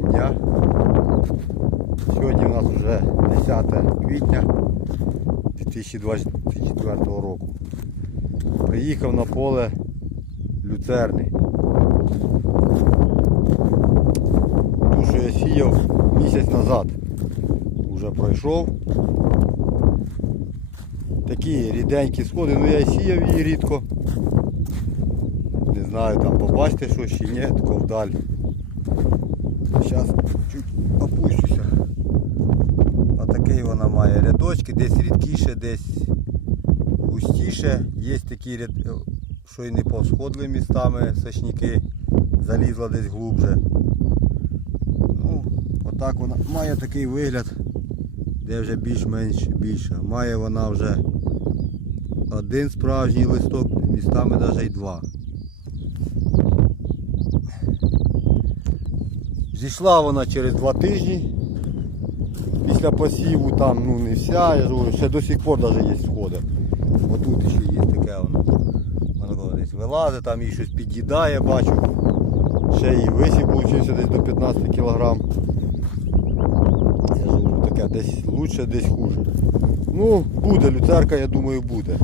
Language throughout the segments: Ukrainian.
дня. Сьогодні у нас вже 10 квітня 2024 року. Приїхав на поле люцерни. Ту, що я сіяв місяць назад. Уже пройшов. Такі ріденькі сходи, ну я сіяв її рідко. Не знаю, там побачите щось чи ні, тако вдаль. Зараз чуть опущуся. Отакий вона має рядочки, десь рідкіше, десь густіше. Є такі ряд... що й не повсходли містами сочники, залізла десь глубже. Ну, отак вона має такий вигляд, де вже більш-менш більше. Має вона вже один справжній листок, містами навіть і два. Зійшла вона через два тижні. Після посіву там ну не вся, я говорю, ще до сих пор навіть є сходи. Отут ще є таке воно. Воно десь вилазить, там їй щось під'їдає, бачу. Ще і висів вийшов десь до 15 кг. Я ж говорю, таке десь лучше, десь хуже. Ну, буде, люцерка, я думаю, буде.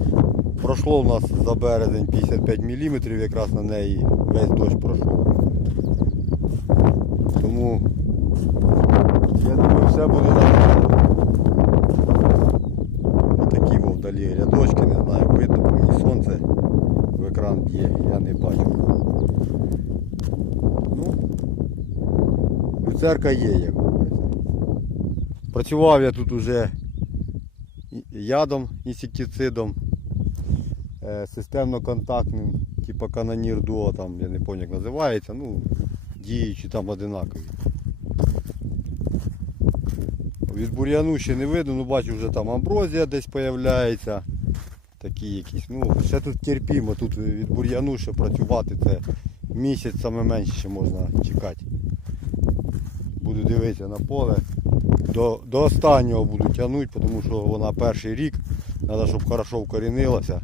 Пройшло у нас за березень 55 мм, якраз на неї весь дощ пройшов. Тому я думаю, все буде нормально. Такі вовдалі рядочки, не знаю, видно, бо мені сонце в екран б'є, я не бачу. Ну, люцерка є, як. Працював я тут уже ядом, інсектицидом, е, системно-контактним, типу канонір дуо, там, я не пам'ятаю як називається, ну, діючі там одинакові. Від бур'яну ще не видно, ну бачу вже там амброзія десь з'являється. Такі якісь. Ну, ще тут терпімо, тут від бур'яну ще працювати це місяць саме менше ще можна чекати. Буду дивитися на поле. До, до останнього буду тягнути, тому що вона перший рік. Треба, щоб хорошо вкорінилася.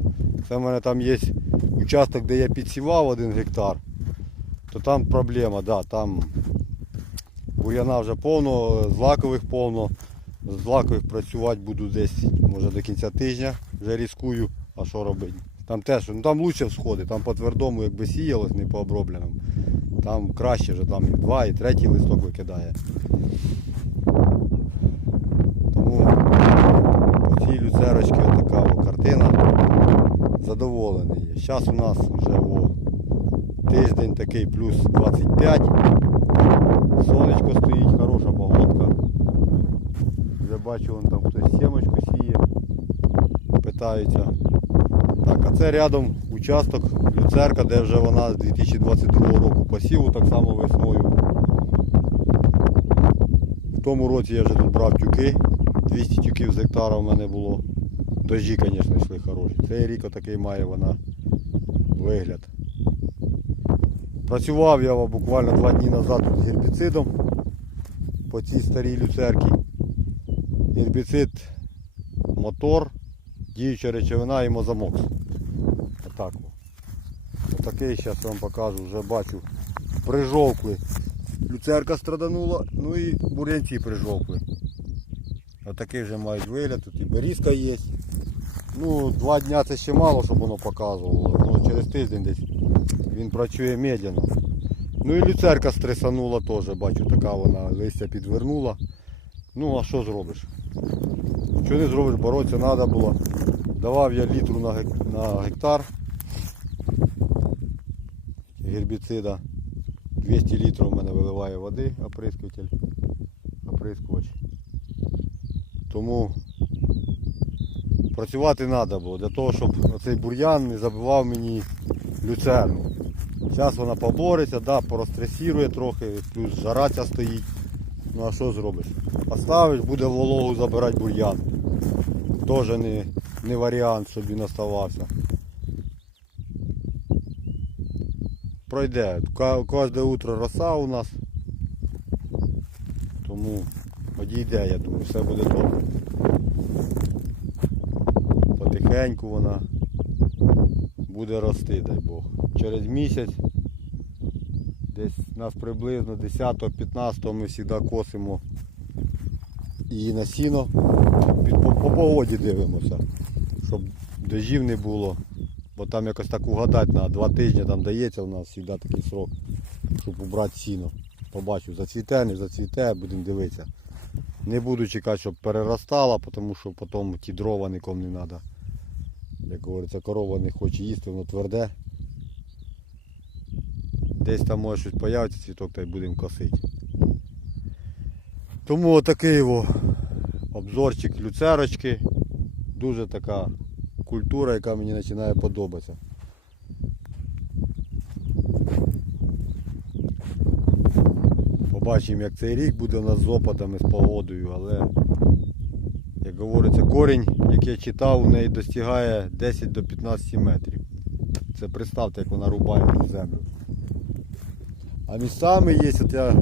Це в мене там є участок, де я підсівав один гектар, то там проблема, да, там бур'яна вже повно, злакових повно. Злакових працювати буду десь, може до кінця тижня, вже різкую, а що робити. Там теж, ну там лучше всходи, там по твердому якби сіялось, не по обробленому. Там краще вже, там і два, і третій листок викидає. Тому по цій люцерочці така картина. Задоволений. Зараз у нас вже о, тиждень такий плюс 25. Сонечко стоїть, хороша погодка. Вже бачу, вон там хтось сімочку сіє. Питаються. Так, а це рядом участок люцерка, де вже вона з 2022 року посіву, так само весною. В тому році я вже тут брав тюки. 200 тюків з гектара в мене було. Дожді, звісно, йшли хороші. Цей рік отакий має вона вигляд. Працював я буквально два дні назад з гербіцидом по цій старій люцерці. Гербіцид, мотор, діюча речовина і мозамокс. Отак. Отакий зараз вам покажу, вже бачу. Прижовкли. Люцерка страданула, ну і бур'янці прижовкли. Отакий вже мають вигляд, тут і берізка є. Ну, два дня це ще мало, щоб воно показувало. Ну, через тиждень десь він працює медляно. Ну і люцерка стресанула теж, бачу, така вона листя підвернула. Ну а що зробиш? Що не зробиш, боротися треба було. Давав я літру на гектар гербіцида. 200 літрів у мене виливає води оприскуватель, оприскувач. Тому працювати треба було для того, щоб цей бур'ян не забивав мені люцерну. Зараз вона побореться, да, порозтресірує трохи, плюс жара ця стоїть. Ну а що зробиш? Поставиш, буде вологу забирати бур'ян. Теж не, не варіант, щоб він оставався. Пройде. Кожне утро роса у нас. Тому одійде, я думаю, все буде добре. Потихеньку вона буде рости, дай Бог. Через місяць Десь нас приблизно 10-15 ми завжди косимо і на сіно. По, по погоді дивимося, щоб дождів не було. Бо там якось так угадати на два тижні там дається у нас завжди такий срок, щоб убрати сіно. Побачу, зацвіте, не зацвіте, будемо дивитися. Не буду чекати, щоб переростала, тому що потім ті дрова нікому не треба. Як говориться, корова не хоче їсти, воно тверде. Десь там може щось появиться, цвіток та й будемо косити. Тому отакий його обзорчик люцерочки. Дуже така культура, яка мені починає подобатися. Побачимо, як цей рік буде у нас з опадами, з погодою, але, як говориться, корінь, як я читав, у неї достигає 10 до 15 метрів. Це представте, як вона рубає цю землю. А місцями є, от я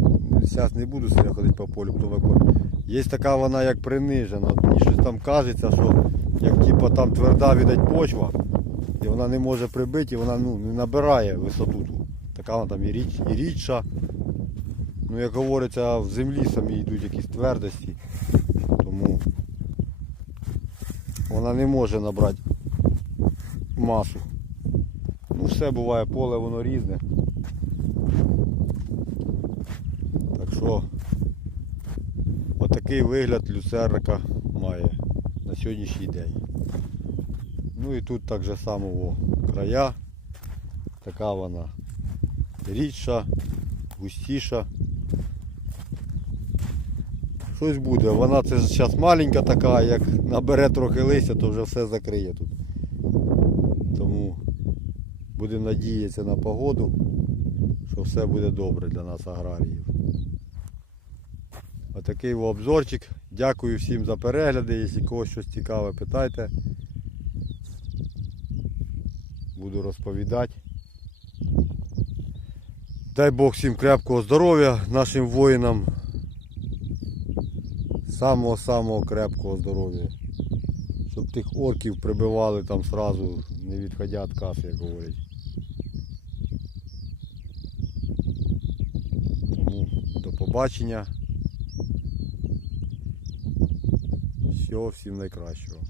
зараз не буду сьогодні ходити по полю, хто виконує. Є така вона як принижена. Мені щось там кажеться, що як типу, там тверда віддать почва, і вона не може прибити, і вона ну, не набирає висоту. ту. Така вона там і, річ, і рідша. Ну, як говориться, в землі самі йдуть якісь твердості. Тому вона не може набрати масу. Ну все буває, поле воно різне. Так що отакий вигляд люцерка має на сьогоднішній день. Ну і тут так же само о, края. Така вона рідша, густіша. Щось буде. Вона це зараз маленька така, як набере трохи листя, то вже все закриє тут. Тому будемо надіятися на погоду, що все буде добре для нас аграріїв. Отакий обзорчик. Дякую всім за перегляди. Якщо когось щось цікаве, питайте. Буду розповідати. Дай Бог всім крепкого здоров'я, нашим воїнам. Самого-самого крепкого здоров'я. Щоб тих орків прибивали там сразу, не відходя від каси, як говорять. Тому до побачення. Всього всім найкращого.